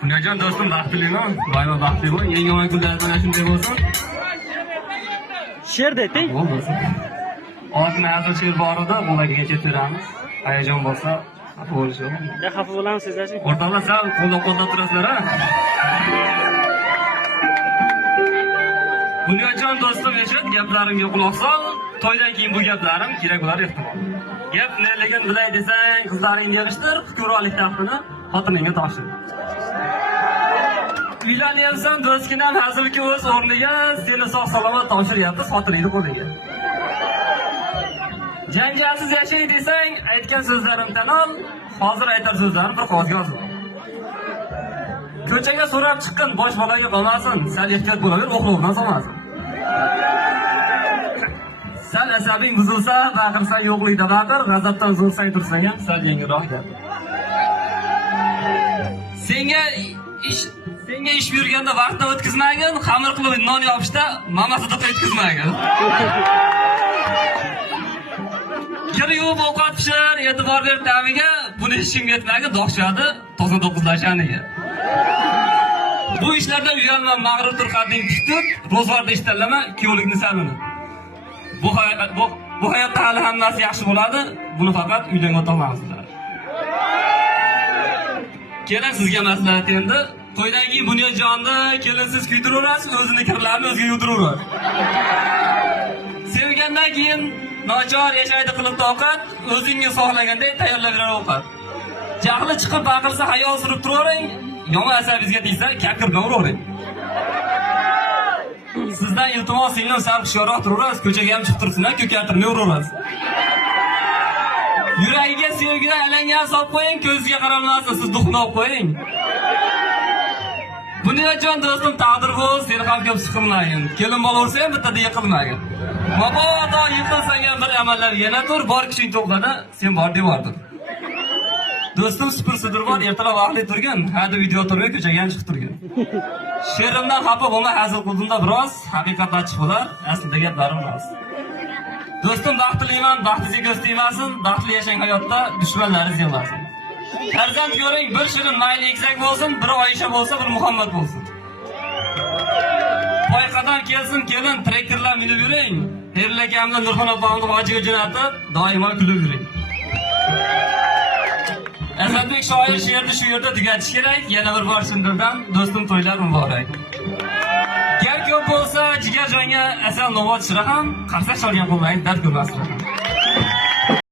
Bunajon do'stim baxtlimi? Doimo baxtli bo'l. Eng yomon kunlardan shunday bo'lsin. She'r ayting. Bo'lsin. Ozgina azil she'r bor edi, ularga kettiramiz. Hayajon bo'lsa, xafa bo'lishim. Ya xafa bo'lamiz sizlarchi? O'rtoqlar sal qo'llab-qo'llab turasizlar-a? Bunajon do'stim eshit, gaplarimga quloq sol. To'ydan keyin bu gaplarim kerak bo'lar ehtimol. Gap neligin bilay desang, qizlaringga yig'ishtir, hukmronlik taxtini xotiningga topshir. Uylanyapsan, do'stginam hazilki o'z o'rniga, seni sog' salomat topshiryapti xotiningni qo'liga. Janjalsiz yashay desang, aytgan so'zlarim tan ol, hozir aytar so'zlarim bir qog'ozga yozib. Ko'chaga so'rab chiqqan bosh bolaga qolmasin, sal ehtiyot bo'laver, o'qrovdan solmasin. Sal asabing buzilsa, baqirsan yo'qlikda baqir, g'azabdan zo'rsang tursang ham sal yengilroq gap. Senga ish yurganda vaqtni o'tkazmagin, xamir qilib non yopishda mamasida o'tkazmagin. Kir yuvib ovqat pishir, e'tibor ber ta'miga, buni hech kimga aytmagin, do'xshadi, toza to'qizlashaniga. Bu ishlardan uyalma, mag'rur tur qadding tik tut, ro'zg'orda ish tanlama, kuyovlikni samini. Bu hayotda hali hammasi yaxshi bo'ladi, buni faqat uydan o'tolmaysizlar. Kelin sizga maslahat endi. To'ydan keyin Bunyodjonni kelinsiz kuytiraverasiz, o'zini kirlarini o'ziga yuvdiraverasiz. Sevgandan keyin nochor yashaydi qilib toqat, o'zingga xohlaganday tayyorlab berar ovqat. Jahli chiqib baqirsa hayo surib turavering, yomon asabingizga tegsa kakir bilan uravering. Sizdan iltimos singlim sal hushyorroq turaverasiz, ko'chaga ham chiqib tursinlar, ko'kartirmay uraverasiz. Yuragiga sevgidan alangan solib qo'ying, ko'ziga qaralmasin, siz duxni olib qo'ying. Bunyodjon do'stim taqdir bo'l, seni ham ko'p siqilmagin. Kelin bola bo'lsa ham bittada yiqilmagin. Mabodo yiqilsang ham bir amallar yana tur, bor kuching to'plada, sen bor devordir. Do'stim Supersidir bor, ertalab vaqtli turgan, hadi video turmay ko'chaga ham chiqib turgan. She'rimdan xafa bo'lma, hazil qildimda biroz, haqiqat ochiq bo'lar, aslida gaplarim rost. Do'stim baxtliman, baxtingiz ko'z tegmasin, baxtli yashang hayotda, dushmanlaringiz yemasin. Farzand ko'ring, bir shirin mayli egizak bo'lsin, biri Oysha bo'lsa, bir Muhammad bo'lsin. Poyqadan kelsin kelin, traktorlar minib yuring. Herlakamni Nurxon opamni hojiga jo'natib, doimo kulib yuring. Asadbek shoir she'rni shu yerda tugatish kerak. Yana bir bor shundan do'stim to'ylar muborak. Gap ko'p bo'lsa, jigar jonga asal novot shira ham, qarsak solgan bo'lmaydi, dard ko'rmaslar.